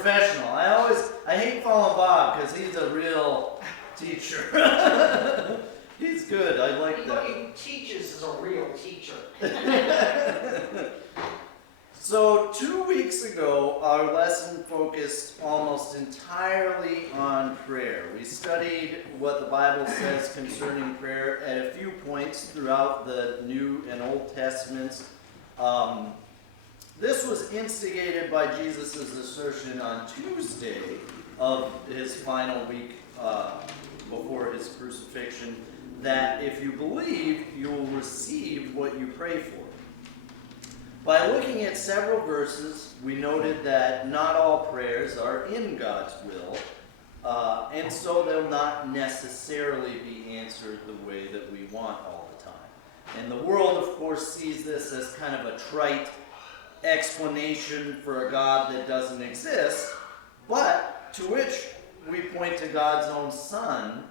professional. I hate following Bob because he's a real teacher. He's good. I like that. Anybody who teaches is a real teacher. So 2 weeks ago, our lesson focused almost entirely on prayer. We studied what the Bible says concerning prayer at a few points throughout the New and Old Testaments. This was instigated by Jesus' assertion on Tuesday of his final week before his crucifixion, that if you believe, you will receive what you pray for. By looking at several verses, we noted that not all prayers are in God's will, and so they'll not necessarily be answered the way that we want all the time. And the world, of course, sees this as kind of a trite explanation for a God that doesn't exist, but to which we point to God's own Son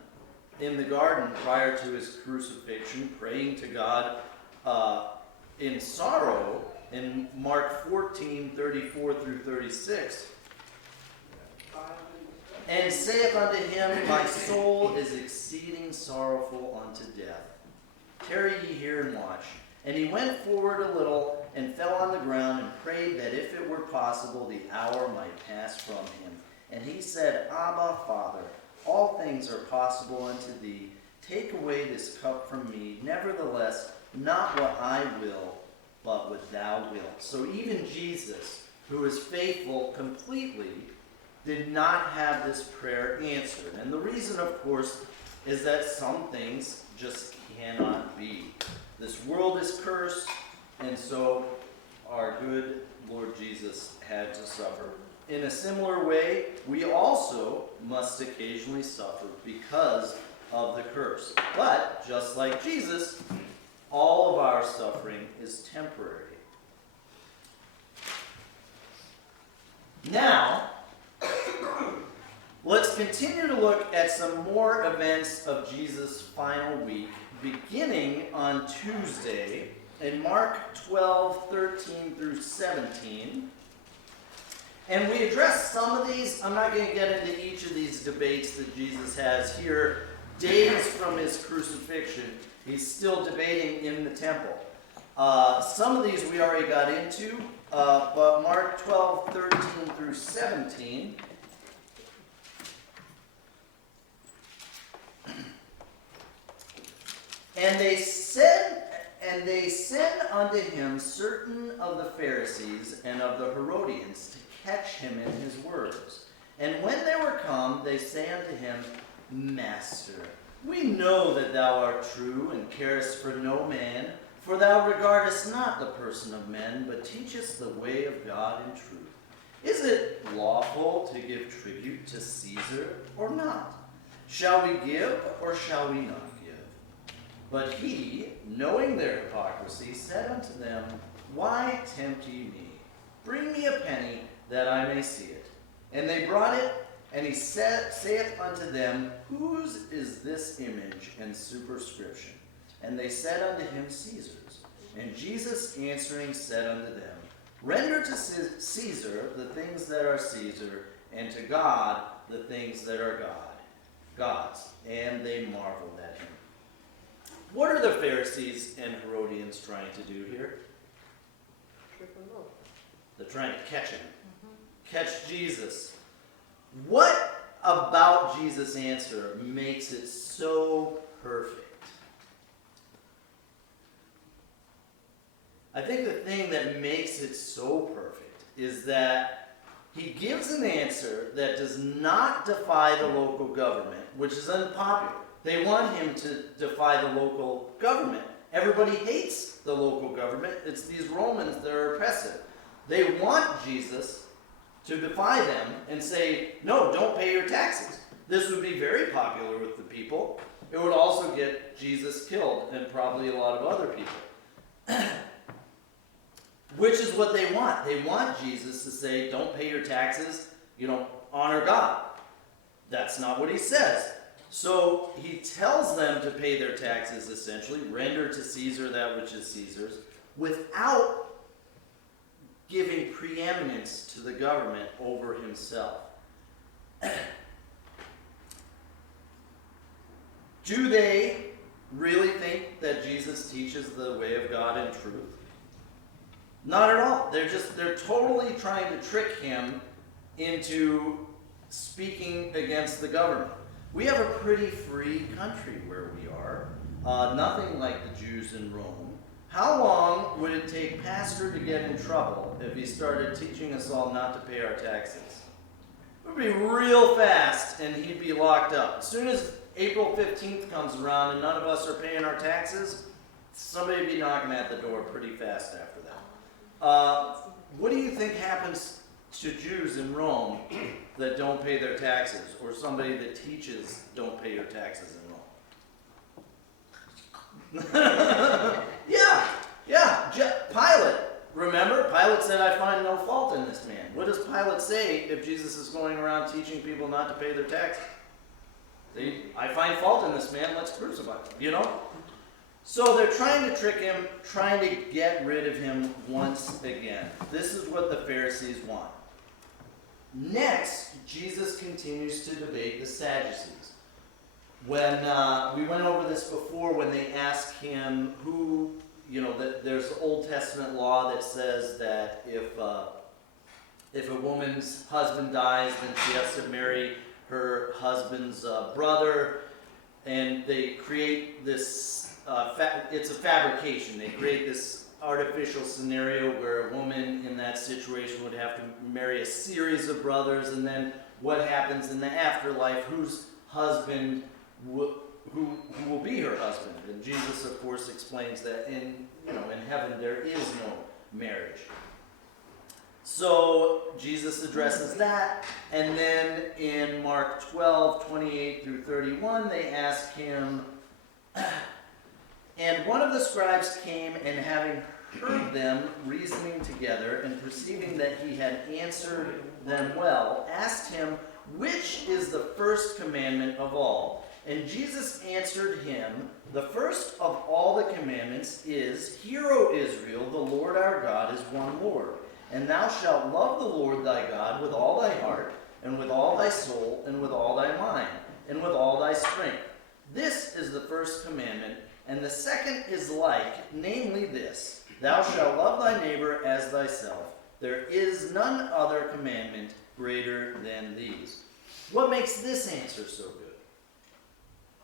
in the garden prior to his crucifixion, praying to God in sorrow in Mark 14:34 through 36. And saith unto him, My soul is exceeding sorrowful unto death. Tarry ye here and watch. And he went forward a little and fell on the ground and prayed that if it were possible the hour might pass from him. And he said, Abba, Father, all things are possible unto thee. Take away this cup from me. Nevertheless, not what I will, but what thou wilt. So even Jesus, who is faithful completely, did not have this prayer answered. And the reason, of course, is that some things just cannot be. This world is cursed, and so our good Lord Jesus had to suffer. In a similar way, we also must occasionally suffer because of the curse. But, just like Jesus, all of our suffering is temporary. Now, let's continue to look at some more events of Jesus' final week, beginning on Tuesday in Mark 12:13 through 17. And we addressed some of these. I'm not going to get into each of these debates that Jesus has here. Days from his crucifixion, he's still debating in the temple. Some of these we already got into, but Mark 12:13 through 17. And they sent unto him certain of the Pharisees and of the Herodians to catch him in his words. And when they were come, they say unto him, Master, we know that thou art true and carest for no man, for thou regardest not the person of men, but teachest the way of God in truth. Is it lawful to give tribute to Caesar or not? Shall we give or shall we not? But he, knowing their hypocrisy, said unto them, Why tempt ye me? Bring me a penny, that I may see it. And they brought it, and he saith unto them, Whose is this image and superscription? And they said unto him, Caesar's. And Jesus answering said unto them, Render to Caesar the things that are Caesar, and to God the things that are God's. And they marveled at him. What are the Pharisees and Herodians trying to do here? They're trying to catch him. Catch Jesus. What about Jesus' answer makes it so perfect? I think the thing that makes it so perfect is that he gives an answer that does not defy the local government, which is unpopular. They want him to defy the local government. Everybody hates the local government. It's these Romans that are oppressive. They want Jesus to defy them and say, no, don't pay your taxes. This would be very popular with the people. It would also get Jesus killed and probably a lot of other people. Which is what they want. They want Jesus to say, don't pay your taxes, honor God. That's not what he says. So he tells them to pay their taxes, essentially, render to Caesar that which is Caesar's, without giving preeminence to the government over himself. Do they really think that Jesus teaches the way of God in truth? Not at all. They're totally trying to trick him into speaking against the government. We have a pretty free country where we are. Nothing like the Jews in Rome. How long would it take Pastor to get in trouble if he started teaching us all not to pay our taxes? It would be real fast, and he'd be locked up. As soon as April 15th comes around and none of us are paying our taxes, somebody would be knocking at the door pretty fast after that. What do you think happens to Jews in Rome that don't pay their taxes, or somebody that teaches don't pay your taxes in Rome? Yeah. Pilate, remember? Pilate said, I find no fault in this man. What does Pilate say if Jesus is going around teaching people not to pay their taxes? I find fault in this man, let's crucify him, you know? So they're trying to trick him, trying to get rid of him once again. This is what the Pharisees want. Next, Jesus continues to debate the Sadducees. When we went over this before, when they asked him who, that there's the Old Testament law that says that if a woman's husband dies, then she has to marry her husband's brother, and they create this, it's a fabrication. They create this artificial scenario where a woman in that situation would have to marry a series of brothers, and then what happens in the afterlife, whose husband who will be her husband. And Jesus, of course, explains that in heaven there is no marriage. So Jesus addresses that, and then in Mark 12, 28 through 31, they ask him, and one of the scribes came, and having heard them reasoning together, and perceiving that he had answered them well, asked him, which is the first commandment of all? And Jesus answered him, the first of all the commandments is, Hear, O Israel, the Lord our God is one Lord. And thou shalt love the Lord thy God with all thy heart, and with all thy soul, and with all thy mind, and with all thy strength. This is the first commandment, and the second is like, namely this, Thou shalt love thy neighbor as thyself. There is none other commandment greater than these. What makes this answer so good?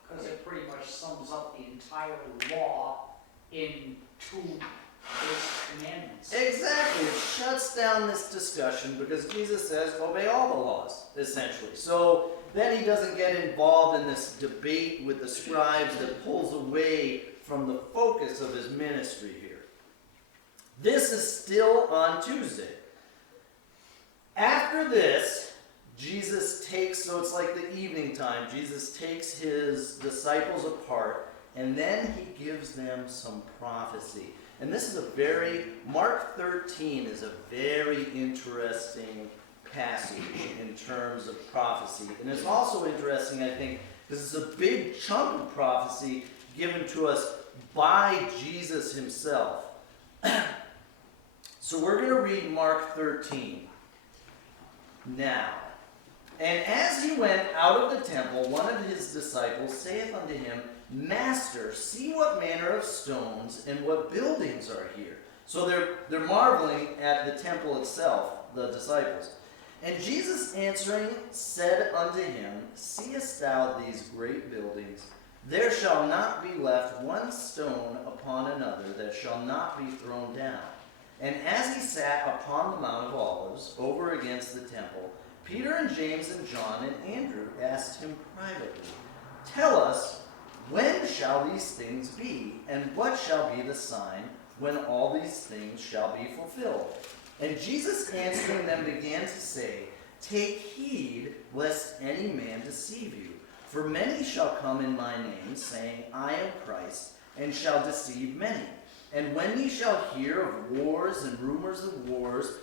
Because it pretty much sums up the entire law in two basic commandments. Exactly. It shuts down this discussion because Jesus says, obey all the laws, essentially. So then he doesn't get involved in this debate with the scribes that pulls away from the focus of his ministry here. This is still on Tuesday. After this, Jesus takes, so it's like the evening time, Jesus takes his disciples apart, and then he gives them some prophecy. And this is Mark 13 is a very interesting passage in terms of prophecy. And it's also interesting, I think, because it's a big chunk of prophecy given to us by Jesus himself. So we're going to read Mark 13 now. And as he went out of the temple, one of his disciples saith unto him, Master, see what manner of stones and what buildings are here. So they're marveling at the temple itself, the disciples. And Jesus answering said unto him, Seest thou these great buildings? There shall not be left one stone upon another that shall not be thrown down. And as he sat upon the Mount of Olives, over against the temple, Peter and James and John and Andrew asked him privately, Tell us, when shall these things be, and what shall be the sign when all these things shall be fulfilled? And Jesus answering them began to say, Take heed lest any man deceive you. For many shall come in my name, saying, I am Christ, and shall deceive many. And when ye shall hear of wars and rumors of wars,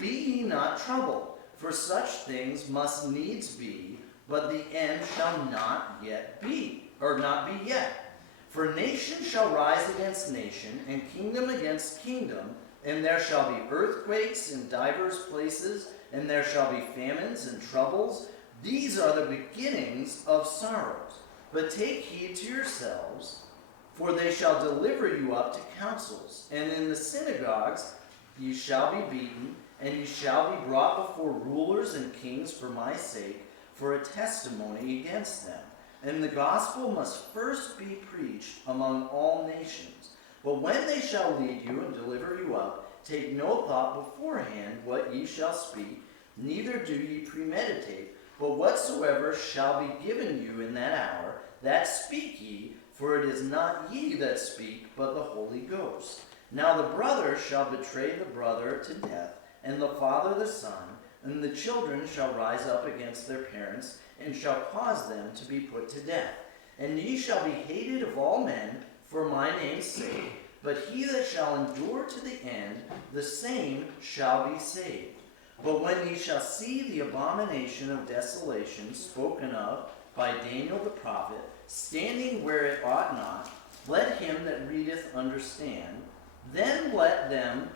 be ye not troubled. For such things must needs be, but the end shall not yet be, or not be yet. For nation shall rise against nation, and kingdom against kingdom. And there shall be earthquakes in divers places, and there shall be famines and troubles. These are the beginnings of sorrows. But take heed to yourselves, for they shall deliver you up to councils, and in the synagogues ye shall be beaten, and ye shall be brought before rulers and kings for my sake, for a testimony against them. And the gospel must first be preached among all nations. But when they shall lead you and deliver you up, take no thought beforehand what ye shall speak, neither do ye premeditate. But whatsoever shall be given you in that hour, that speak ye, for it is not ye that speak, but the Holy Ghost. Now the brother shall betray the brother to death, and the father the son, and the children shall rise up against their parents, and shall cause them to be put to death. And ye shall be hated of all men for my name's sake, but he that shall endure to the end, the same shall be saved. But when ye shall see the abomination of desolation spoken of by Daniel the prophet, standing where it ought not, let him that readeth understand. Then let them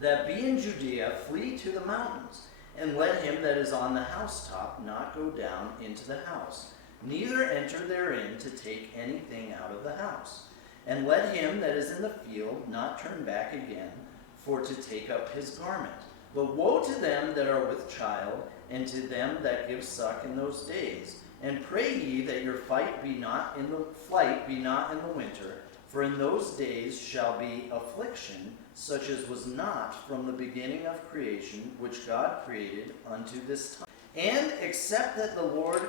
that be in Judea flee to the mountains, and let him that is on the housetop not go down into the house, neither enter therein to take anything out of the house. And let him that is in the field not turn back again, for to take up his garment. But woe to them that are with child, and to them that give suck in those days. And pray ye that your flight be not in the winter, for in those days shall be affliction, such as was not from the beginning of creation, which God created unto this time. And except that the Lord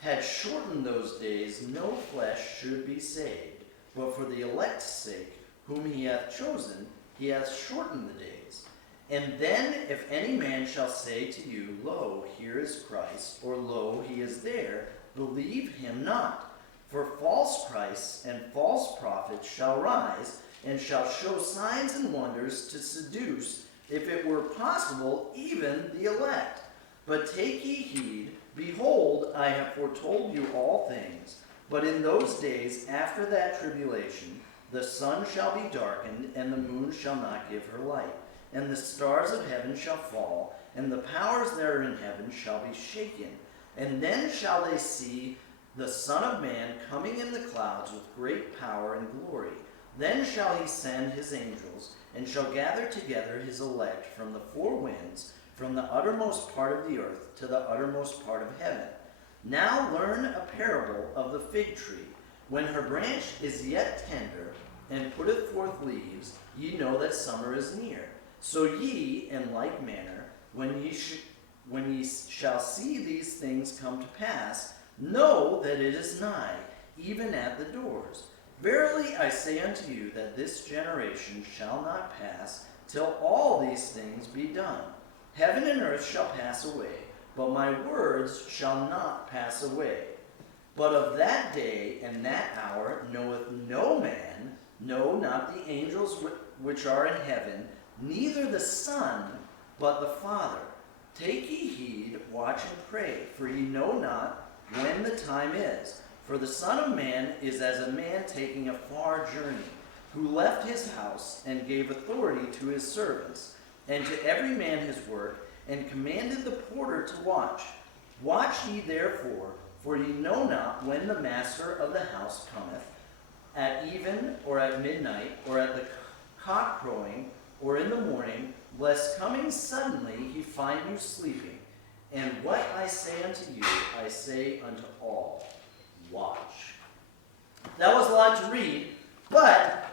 had shortened those days, no flesh should be saved. But for the elect's sake, whom he hath chosen, he hath shortened the days. And then if any man shall say to you, Lo, here is Christ, or Lo, he is there, believe him not. For false Christs and false prophets shall rise, and shall show signs and wonders to seduce, if it were possible, even the elect. But take ye heed, behold, I have foretold you all things. But in those days after that tribulation, the sun shall be darkened, and the moon shall not give her light, and the stars of heaven shall fall, and the powers that are in heaven shall be shaken. And then shall they see the Son of Man coming in the clouds with great power and glory. Then shall he send his angels, and shall gather together his elect from the four winds, from the uttermost part of the earth to the uttermost part of heaven. Now learn a parable of the fig tree. When her branch is yet tender, and putteth forth leaves, ye know that summer is near. So ye, in like manner, when ye shall see these things come to pass, know that it is nigh, even at the doors. Verily I say unto you that this generation shall not pass till all these things be done. Heaven and earth shall pass away, but my words shall not pass away. But of that day and that hour knoweth no man, no, not the angels which are in heaven, neither the Son, but the Father. Take ye heed, watch and pray, for ye know not when the time is. For the Son of Man is as a man taking a far journey, who left his house and gave authority to his servants, and to every man his work, and commanded the porter to watch. Watch ye therefore, for ye know not when the master of the house cometh, at even, or at midnight, or at the cock crowing, or in the morning, lest coming suddenly he find you sleeping. And what I say unto you, I say unto all, watch. That was a lot to read, but,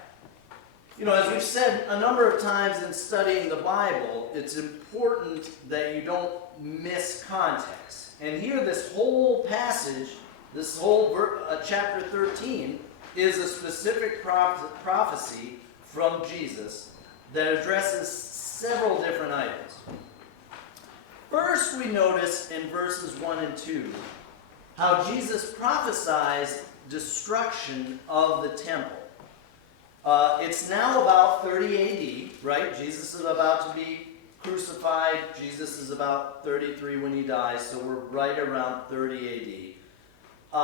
as we've said a number of times in studying the Bible, it's important that you don't miss context. And here, this whole passage, this whole chapter 13, is a specific prophecy from Jesus that addresses several different items. First, we notice in verses 1 and 2 how Jesus prophesies destruction of the temple. It's now about 30 AD, right? Jesus is about to be crucified. Jesus is about 33 when he dies, so we're right around 30 AD.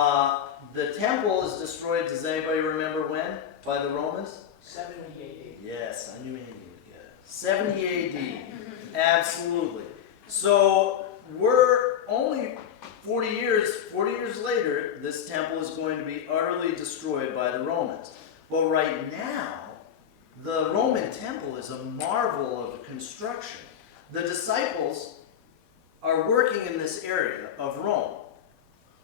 The temple is destroyed, does anybody remember when? By the Romans? 70 AD. Yes, I knew Andy would get it. 70 AD. Absolutely. So we're only 40 years later, this temple is going to be utterly destroyed by the Romans. But right now, the Roman temple is a marvel of construction. The disciples are working in this area of Rome.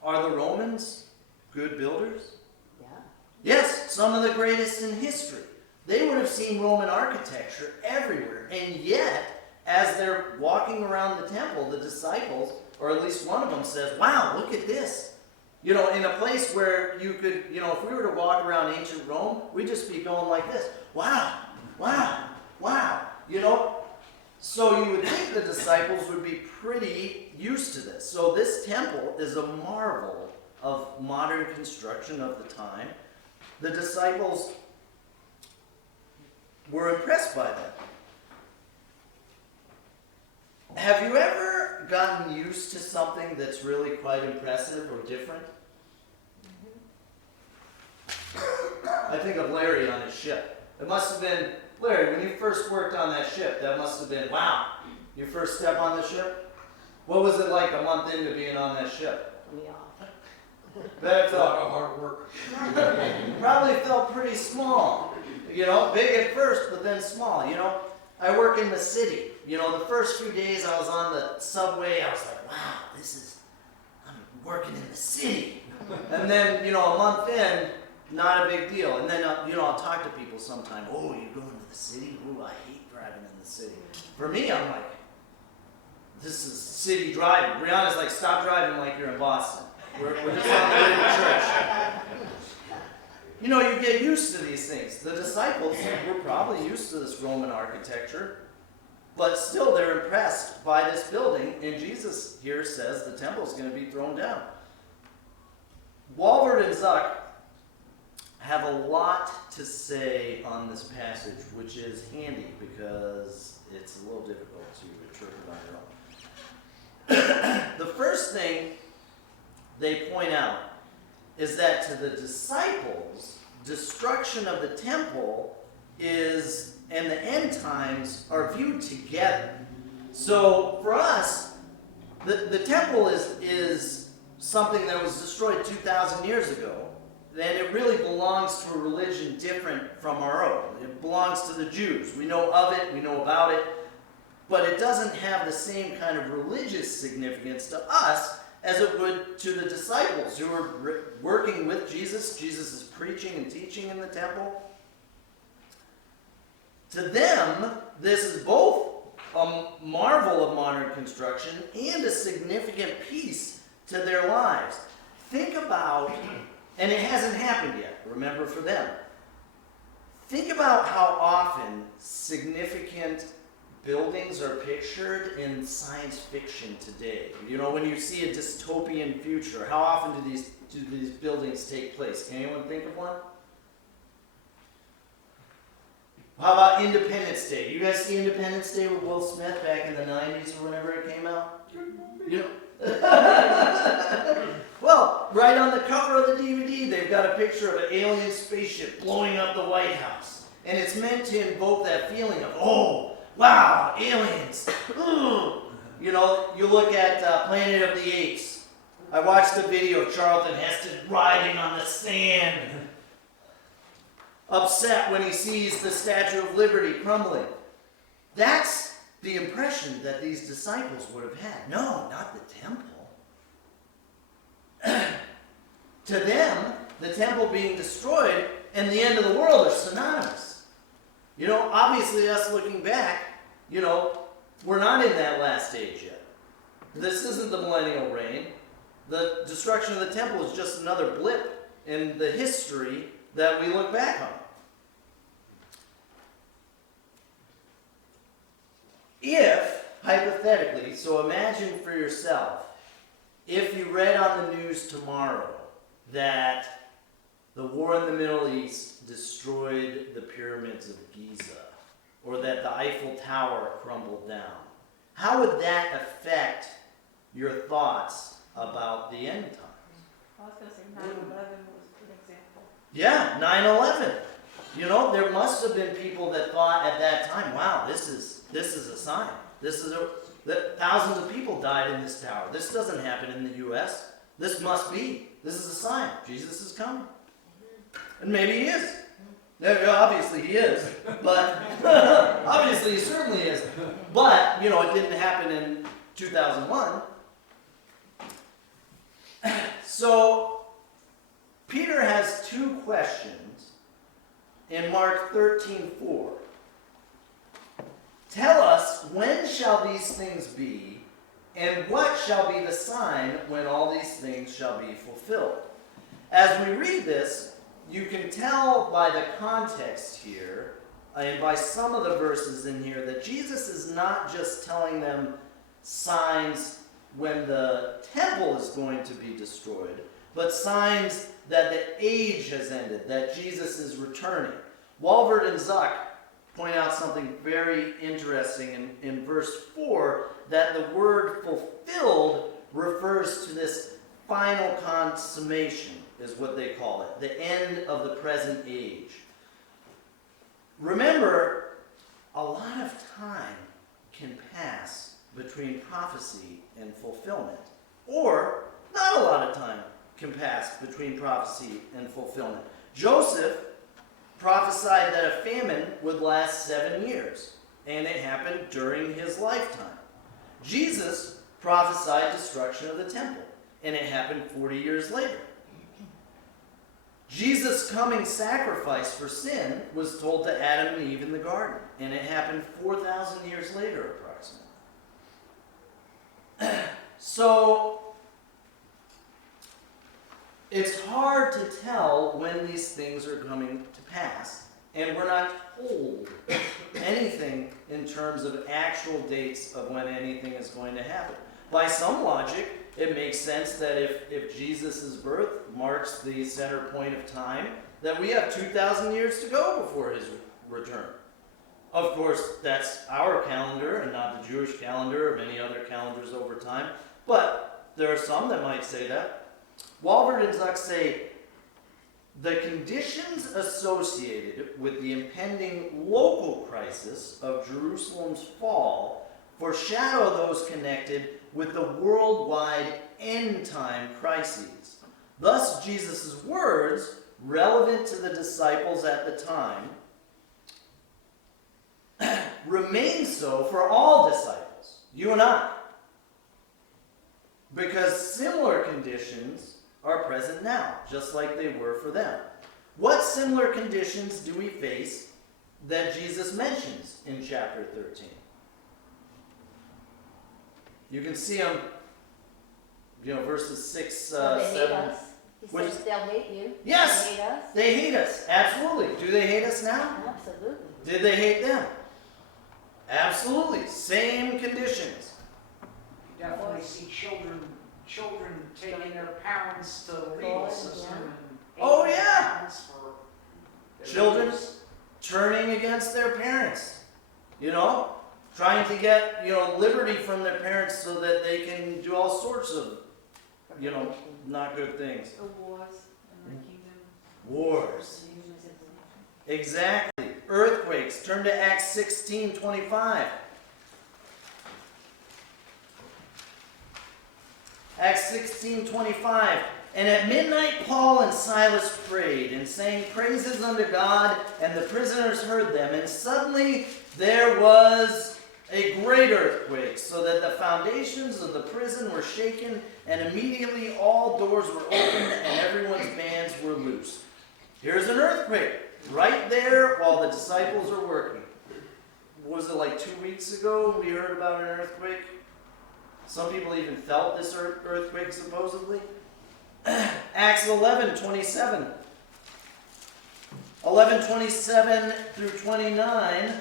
Are the Romans good builders? Yeah. Yes, some of the greatest in history. They would have seen Roman architecture everywhere. And yet, as they're walking around the temple, the disciples, or at least one of them, says, wow, look at this. You know, in a place where you could, you know, if we were to walk around ancient Rome, we'd just be going like this. Wow, wow, wow. You know, so you would think the disciples would be pretty used to this. So this temple is a marvel of modern construction of the time. The disciples were impressed by that. Have you ever gotten used to something that's really quite impressive or different? I think of Larry on his ship. It must have been, Larry, when you first worked on that ship, that must have been, wow, your first step on the ship? What was it like a month into being on that ship? Yeah. That A lot felt, of hard work. probably felt pretty small. You know, big at first, but then small. You know, I work in the city. You know, the first few days I was on the subway, I was like, wow, I'm working in the city. And then, you know, a month in, not a big deal. And then, you know, I'll talk to people sometime. Oh, you're going to the city? Oh, I hate driving in the city. For me, I'm like, this is city driving. Brianna's like, stop driving like you're in Boston. We're just on the way to church. You know, you get used to these things. The disciples were probably used to this Roman architecture, but still they're impressed by this building, and Jesus here says the temple is going to be thrown down. Walvard and Zuck have a lot to say on this passage, which is handy because it's a little difficult to interpret on your own. The first thing they point out is that to the disciples, destruction of the temple is, and the end times are viewed together. So for us, the temple is something that was destroyed 2,000 years ago, and it really belongs to a religion different from our own. It belongs to the Jews. We know of it, we know about it, but it doesn't have the same kind of religious significance to us as it would to the disciples who were working with Jesus. Jesus is preaching and teaching in the temple. To them, this is both a marvel of modern construction and a significant piece to their lives. Think about, and it hasn't happened yet, remember, for them. Think about how often significant buildings are pictured in science fiction today. You know, when you see a dystopian future, how often do these buildings take place? Can anyone think of one? How about Independence Day? You guys see Independence Day with Will Smith back in the 90s or whenever it came out? You know? Well, right on the cover of the DVD, they've got a picture of an alien spaceship blowing up the White House. And it's meant to invoke that feeling of, oh, wow, aliens. You know, you look at Planet of the Apes. I watched a video of Charlton Heston riding on the sand, upset when he sees the Statue of Liberty crumbling. That's the impression that these disciples would have had. No, not the temple. To them, the temple being destroyed and the end of the world are synonymous. You know, obviously us looking back, you know, we're not in that last stage yet. This isn't the millennial reign. The destruction of the temple is just another blip in the history that we look back on. If, hypothetically, so imagine for yourself, if you read on the news tomorrow that the war in the Middle East destroyed the pyramids of Giza, or that the Eiffel Tower crumbled down, how would that affect your thoughts about the end times? I was going to say 9/11 was a good example. Yeah, 9/11. You know, there must have been people that thought at that time, wow, this is a sign. That thousands of people died in this tower. This doesn't happen in the U.S. This is a sign. Jesus is coming. And maybe he is. Obviously he is. But, obviously he certainly is. But, you know, it didn't happen in 2001. So, Peter has two questions in Mark 13:4. Tell us, when shall these things be, and what shall be the sign when all these things shall be fulfilled? As we read this, you can tell by the context here, and by some of the verses in here, that Jesus is not just telling them signs when the temple is going to be destroyed, but signs that the age has ended, that Jesus is returning. Walvoord and Zuck point out something very interesting in verse 4, that the word fulfilled refers to this final consummation, is what they call it, the end of the present age. Remember, a lot of time can pass between prophecy and fulfillment, or not a lot of time can pass between prophecy and fulfillment. Joseph prophesied that a famine would last 7 years, and it happened during his lifetime. Jesus prophesied destruction of the temple, and it happened 40 years later. Jesus' coming sacrifice for sin was told to Adam and Eve in the garden, and it happened 4,000 years later, approximately. So, it's hard to tell when these things are coming to pass, and we're not told anything in terms of actual dates of when anything is going to happen. By some logic, it makes sense that if Jesus' birth marks the center point of time, that we have 2,000 years to go before his return. Of course, that's our calendar and not the Jewish calendar or many other calendars over time, but there are some that might say that. Walvoord and Zuck say, the conditions associated with the impending local crisis of Jerusalem's fall foreshadow those connected with the worldwide end-time crises. Thus, Jesus' words, relevant to the disciples at the time, remain so for all disciples, you and I, because similar conditions are present now, just like they were for them. What similar conditions do we face that Jesus mentions in chapter 13? You can see them, verses 6, 7. They hate us. He says they'll hate you. Yes! They hate us. They hate us, absolutely. Do they hate us now? Absolutely. Did they hate them? Absolutely. Same conditions. You definitely see children taking their parents to the legal system and Oh, hating their yeah. parents for their Children beliefs. turning against their parents. Trying to get, liberty from their parents so that they can do all sorts of, not good things. Or wars in the kingdom. Wars. Exactly. Earthquakes. Turn to Acts 16:25. Acts 16:25. And at midnight Paul and Silas prayed and sang praises unto God, and the prisoners heard them. And suddenly there was a great earthquake, so that the foundations of the prison were shaken, and immediately all doors were opened and everyone's bands were loosed. Here's an earthquake right there while the disciples are working. Was it like 2 weeks ago we heard about an earthquake? Some people even felt this earthquake supposedly. Acts 11:27. 11:27 through 29.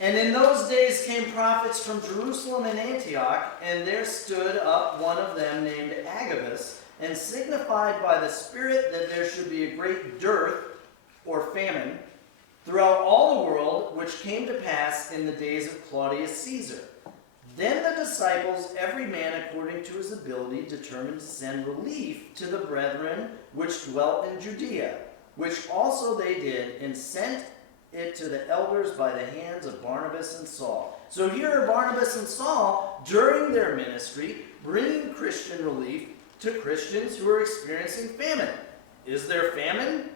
And in those days came prophets from Jerusalem and Antioch, and there stood up one of them named Agabus, and signified by the Spirit that there should be a great dearth, or famine, throughout all the world, which came to pass in the days of Claudius Caesar. Then the disciples, every man according to his ability, determined to send relief to the brethren which dwelt in Judea, which also they did, and sent it to the elders by the hands of Barnabas and Saul. So here are Barnabas and Saul, during their ministry, bringing Christian relief to Christians who are experiencing famine. Is there famine?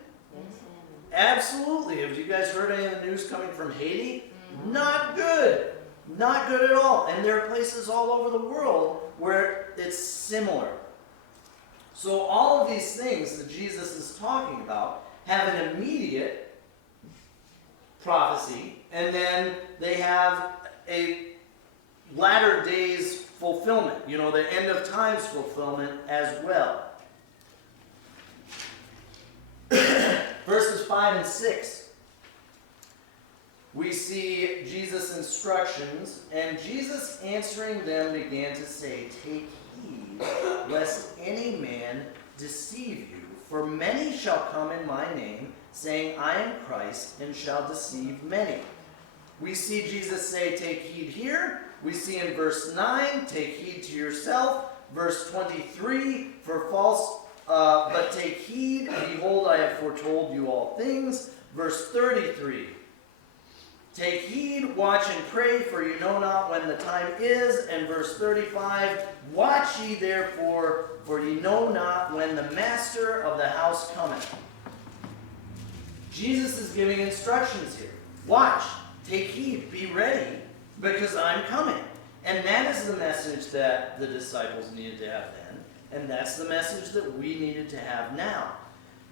Absolutely. Have you guys heard any of the news coming from Haiti? Not good. Not good at all. And there are places all over the world where it's similar. So all of these things that Jesus is talking about have an immediate prophecy, and then they have a latter days fulfillment, the end of times fulfillment as well. Verses 5 and 6, we see Jesus' instructions, and Jesus answering them began to say, "Take heed, lest any man deceive you, for many shall come in my name, saying, I am Christ, and shall deceive many." We see Jesus say, "Take heed" here. We see in verse 9, "Take heed to yourself." Verse 23, but take heed, behold, I have foretold you all things. Verse 33, "Take heed, watch and pray, for you know not when the time is." And verse 35, "Watch ye therefore, for ye know not when the master of the house cometh." Jesus is giving instructions here. Watch, take heed, be ready, because I'm coming. And that is the message that the disciples needed to have then, and that's the message that we needed to have now.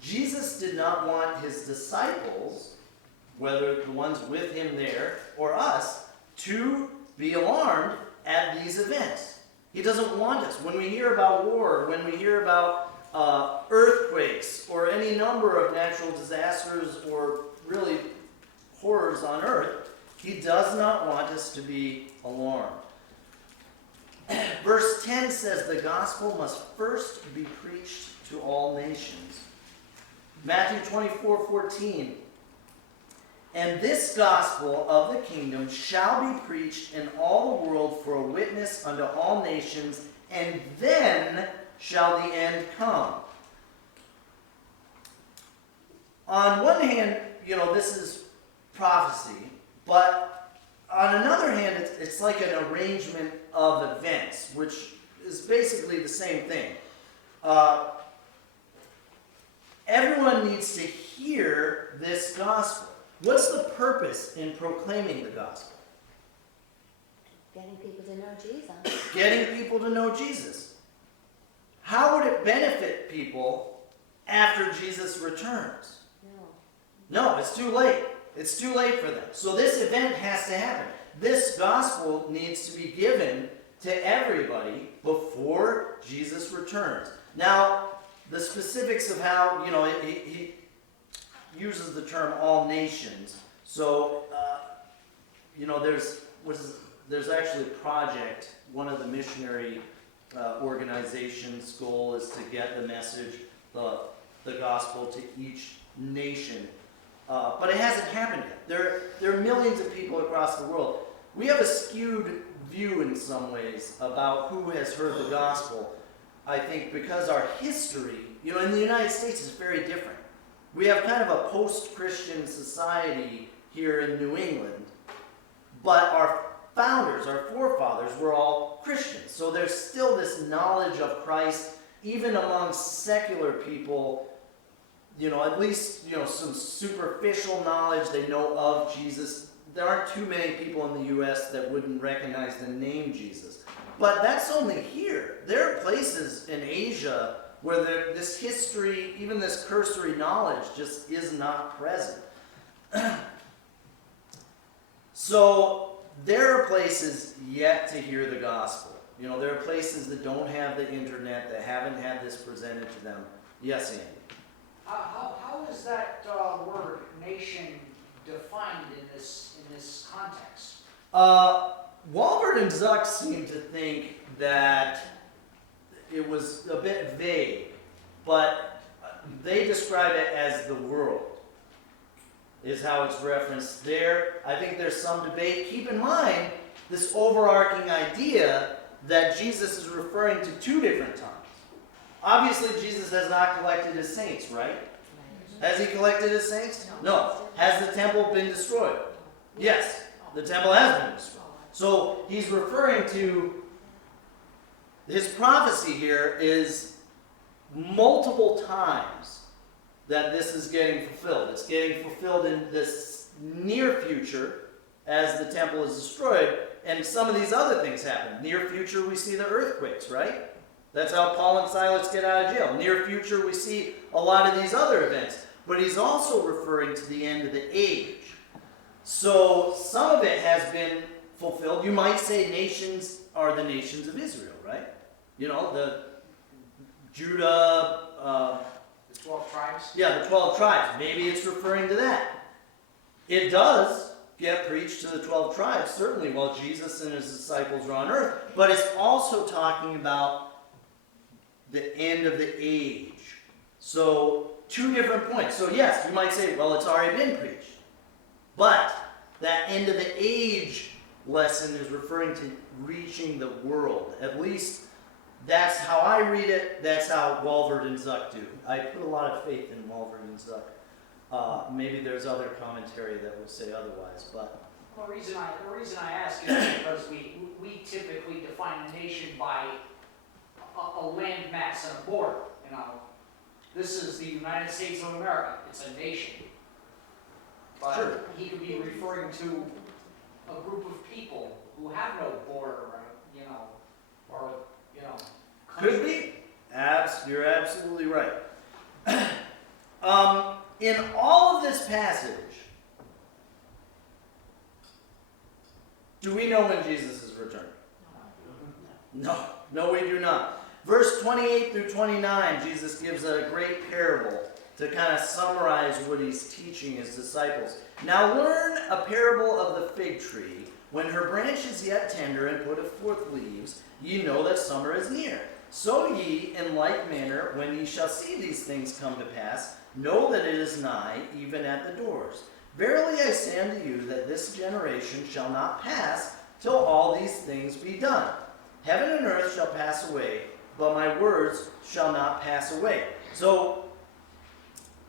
Jesus did not want his disciples, whether the ones with him there or us, to be alarmed at these events. He doesn't want us. When we hear about war, when we hear about earthquakes, or any number of natural disasters, or really horrors on earth, he does not want us to be alarmed. Verse 10 says the gospel must first be preached to all nations. Matthew 24:14. "And this gospel of the kingdom shall be preached in all the world for a witness unto all nations, and then shall the end come." On one hand, this is prophecy, but on another hand, it's like an arrangement of events, which is basically the same thing. Everyone needs to hear this gospel. What's the purpose in proclaiming the gospel? Getting people to know Jesus. Getting people to know Jesus. How would it benefit people after Jesus returns? No, it's too late. It's too late for them. So this event has to happen. This gospel needs to be given to everybody before Jesus returns. Now, the specifics of how, he uses the term all nations. So, there's actually a project. One of the missionary organization's goal is to get the message, the gospel, to each nation. But it hasn't happened yet. There are millions of people across the world. We have a skewed view in some ways about who has heard the gospel, I think, because our history, in the United States is very different. We have kind of a post-Christian society here in New England, but our founders, our forefathers, were all Christians. So there's still this knowledge of Christ, even among secular people, at least, some superficial knowledge they know of Jesus. There aren't too many people in the U.S. that wouldn't recognize the name Jesus. But that's only here. There are places in Asia where this history, even this cursory knowledge, just is not present. So there are places yet to hear the gospel. There are places that don't have the internet, that haven't had this presented to them. Yes, Andy? How is that word "nation" defined in this context? Walbert and Zuck seem to think that it was a bit vague, but they describe it as the world, is how it's referenced there. I think there's some debate. Keep in mind this overarching idea that Jesus is referring to two different times. Obviously, Jesus has not collected his saints, right? Has he collected his saints? No. Has the temple been destroyed? Yes, the temple has been destroyed. So he's referring to his prophecy here is multiple times that this is getting fulfilled. It's getting fulfilled in this near future as the temple is destroyed, and some of these other things happen. Near future, we see the earthquakes, right? That's how Paul and Silas get out of jail. Near future, we see a lot of these other events. But he's also referring to the end of the age. So some of it has been fulfilled. You might say nations are the nations of Israel, right? You know, the Judah, The 12 tribes? yeah, the 12 tribes. Maybe it's referring to that. It does get preached to the 12 tribes, certainly while Jesus and his disciples are on earth. But it's also talking about the end of the age. So, two different points. So yes, you might say, well, it's already been preached. But that end of the age lesson is referring to reaching the world. At least that's how I read it. That's how Walford and Zuck do. I put a lot of faith in Walford and Zuck. Maybe there's other commentary that would say otherwise, but Well, the reason I ask is because we typically define a nation by a land mass and a border. You know, this is the United States of America. It's a nation. But Sure. he could be referring to a group of people who have no border, you know, or could country. be. You're absolutely right. In all of this passage, do we know when Jesus is returning? No, we do not. Verse 28 through 29, Jesus gives a great parable to kind of summarize what he's teaching his disciples. Now learn a parable of the fig tree. When her branch is yet tender and putteth forth leaves, ye know that summer is near. So ye, in like manner, when ye shall see these things come to pass, know that it is nigh, even at the doors. Verily I say unto you, that this generation shall not pass till all these things be done. Heaven and earth shall pass away, but my words shall not pass away. So,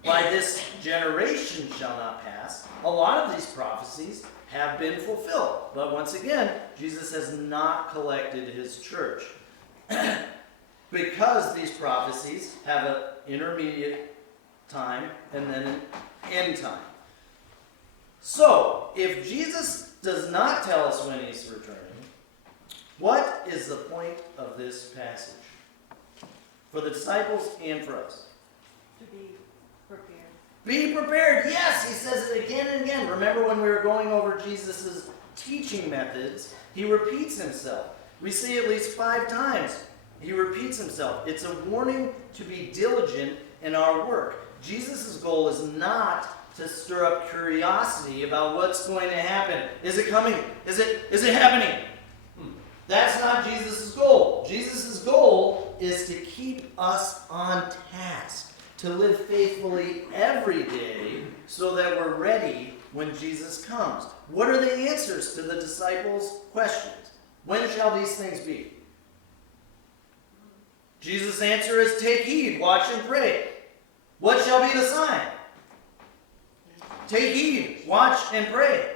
by this generation shall not pass, a lot of these prophecies have been fulfilled. But once again, Jesus has not collected his church. Because these prophecies have an intermediate time and then an end time. So, if Jesus does not tell us when he's returning, what is the point of this passage? For the disciples and for us. To be prepared. Be prepared. Yes, he says it again and again. Remember when we were going over Jesus' teaching methods, he repeats himself. We see at least 5 times he repeats himself. It's a warning to be diligent in our work. Jesus' goal is not to stir up curiosity about what's going to happen. Is it coming? Is it happening? That's not Jesus' goal. Jesus' goal is to keep us on task, to live faithfully every day so that we're ready when Jesus comes. What are the answers to the disciples' questions? When shall these things be? Jesus' answer is take heed, watch and pray. What shall be the sign? Take heed, watch and pray.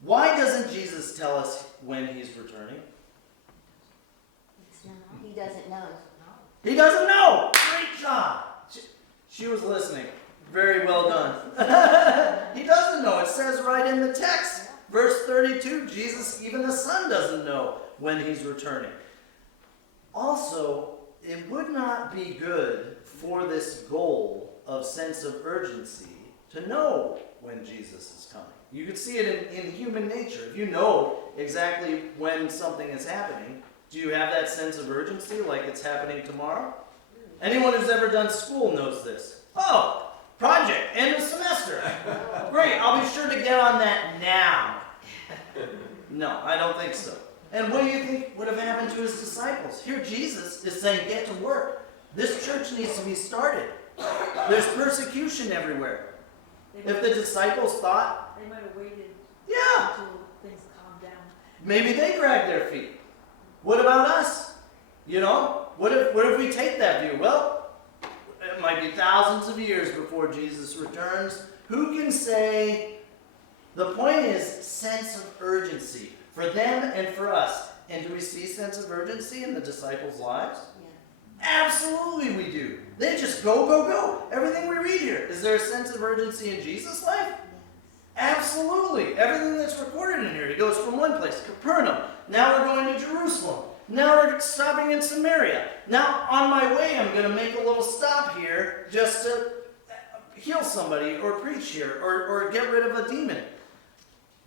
Why doesn't Jesus tell us when he's returning? He doesn't know. He doesn't know. Great job. She was listening. Very well done. He doesn't know. It says right in the text. Verse 32, Jesus, even the Son, doesn't know when he's returning. Also, it would not be good for this goal of sense of urgency to know when Jesus is coming. You can see it in human nature. If you know exactly when something is happening, do you have that sense of urgency like it's happening tomorrow? Anyone who's ever done school knows this. Oh, project, end of semester. Great, I'll be sure to get on that now. No, I don't think so. And what do you think would have happened to his disciples? Here Jesus is saying, get to work. This church needs to be started. There's persecution everywhere. If the disciples thought, They might have waited yeah, until things calmed down. maybe they dragged their feet. What about us? You know, what if we take that view? Well, might be thousands of years before Jesus returns. Who can say? The point is sense of urgency for them and for us. And do we see sense of urgency in the disciples' lives? Yeah. Absolutely we do. They just go, go, go. Everything we read here. Is there a sense of urgency in Jesus' life? Yes. Absolutely. Everything that's recorded in here. He goes from one place, Capernaum. Now we're going to Jerusalem. Now we're stopping in Samaria. Now on my way I'm going to make a little stop here just to heal somebody or preach here or get rid of a demon.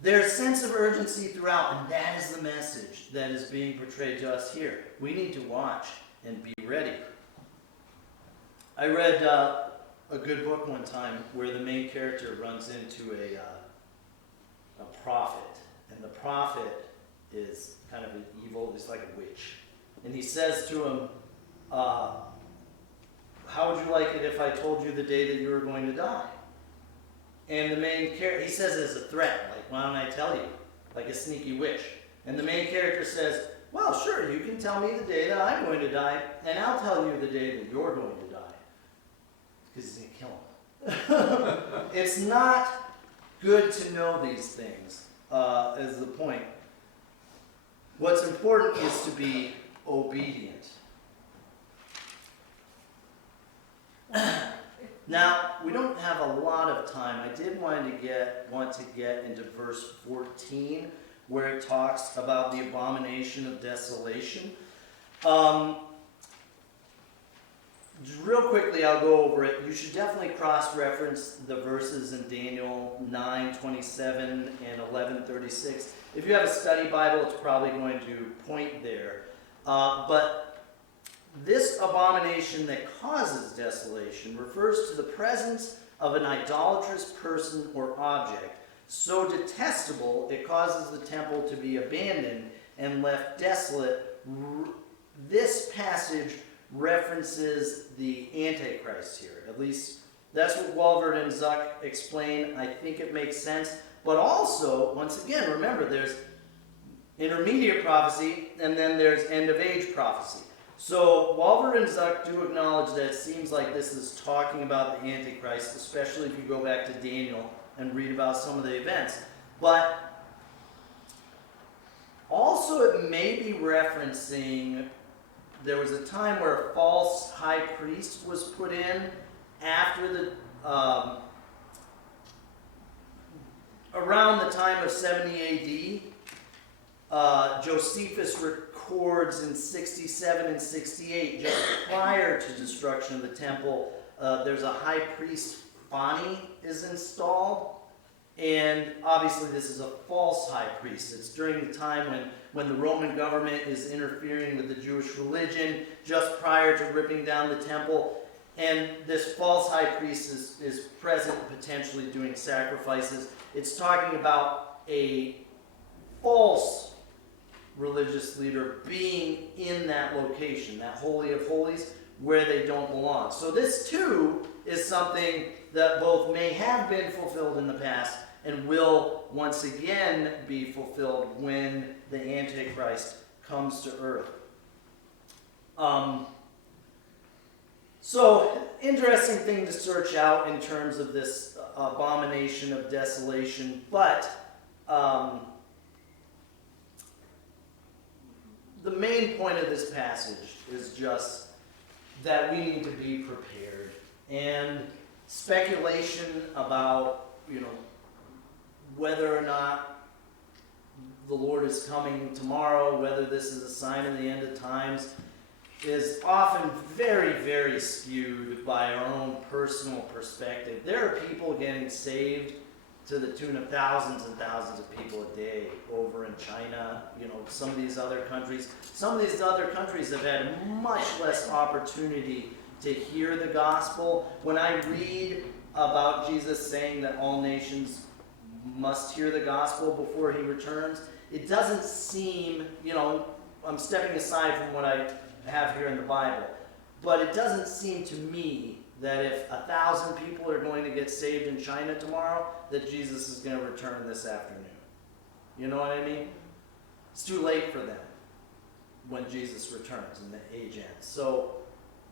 There's sense of urgency throughout, and that is the message that is being portrayed to us here. We need to watch and be ready. I read a good book one time where the main character runs into a prophet, and the prophet is kind of an evil, he's like a witch. And he says to him, how would you like it if I told you the day that you were going to die? And the main character, he says it as a threat, like, why don't I tell you? Like a sneaky witch. And the main character says, well, sure, you can tell me the day that I'm going to die, and I'll tell you the day that you're going to die. Because he's going to kill him. It's not good to know these things, is the point. What's important is to be obedient. Now, we don't have a lot of time. I did want to get into verse 14, where it talks about the abomination of desolation. Real quickly, I'll go over it. You should definitely cross-reference the verses in Daniel 9:27 and 11:36. If you have a study Bible, it's probably going to point there. But this abomination that causes desolation refers to the presence of an idolatrous person or object, so detestable it causes the temple to be abandoned and left desolate. This passage references the Antichrist here. At least that's what Walvoord and Zuck explain. I think it makes sense. But also, once again, remember, there's intermediate prophecy and then there's end-of-age prophecy. So Walvoord and Zuck do acknowledge that it seems like this is talking about the Antichrist, especially if you go back to Daniel and read about some of the events. But also it may be referencing, there was a time where a false high priest was put in after the, around the time of 70 AD. Josephus records in 67 and 68, just prior to destruction of the temple, there's a high priest, Phani, is installed. And obviously this is a false high priest. It's during the time when the Roman government is interfering with the Jewish religion, just prior to ripping down the temple. And this false high priest is present, potentially doing sacrifices. It's talking about a false religious leader being in that location, that Holy of Holies, where they don't belong. So this too is something that both may have been fulfilled in the past and will once again be fulfilled when the Antichrist comes to earth. So, interesting thing to search out in terms of this abomination of desolation, but the main point of this passage is just that we need to be prepared. And speculation about, whether or not the Lord is coming tomorrow, whether this is a sign of the end of times, is often very, very skewed by our own personal perspective. There are people getting saved to the tune of thousands and thousands of people a day over in China, some of these other countries. Some of these other countries have had much less opportunity to hear the gospel. When I read about Jesus saying that all nations must hear the gospel before he returns, it doesn't seem, I'm stepping aside from what I have here in the Bible, but it doesn't seem to me that if 1,000 people are going to get saved in China tomorrow, that Jesus is going to return this afternoon. You know what I mean? It's too late for them when Jesus returns and the age ends. So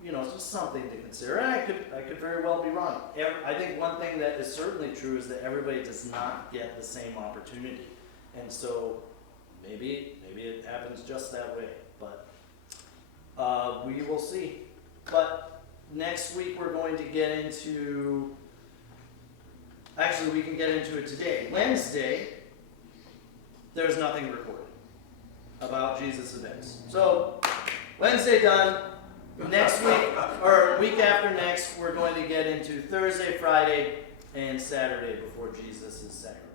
just something to consider. And I could very well be wrong. I think one thing that is certainly true is that everybody does not get the same opportunity. And so maybe it happens just that way. But we will see. But next week we're going to get into, actually we can get into it today. Wednesday, there's nothing recorded about Jesus events. So Wednesday done. Next week, or week after next, we're going to get into Thursday, Friday, and Saturday before Jesus is sacrificed.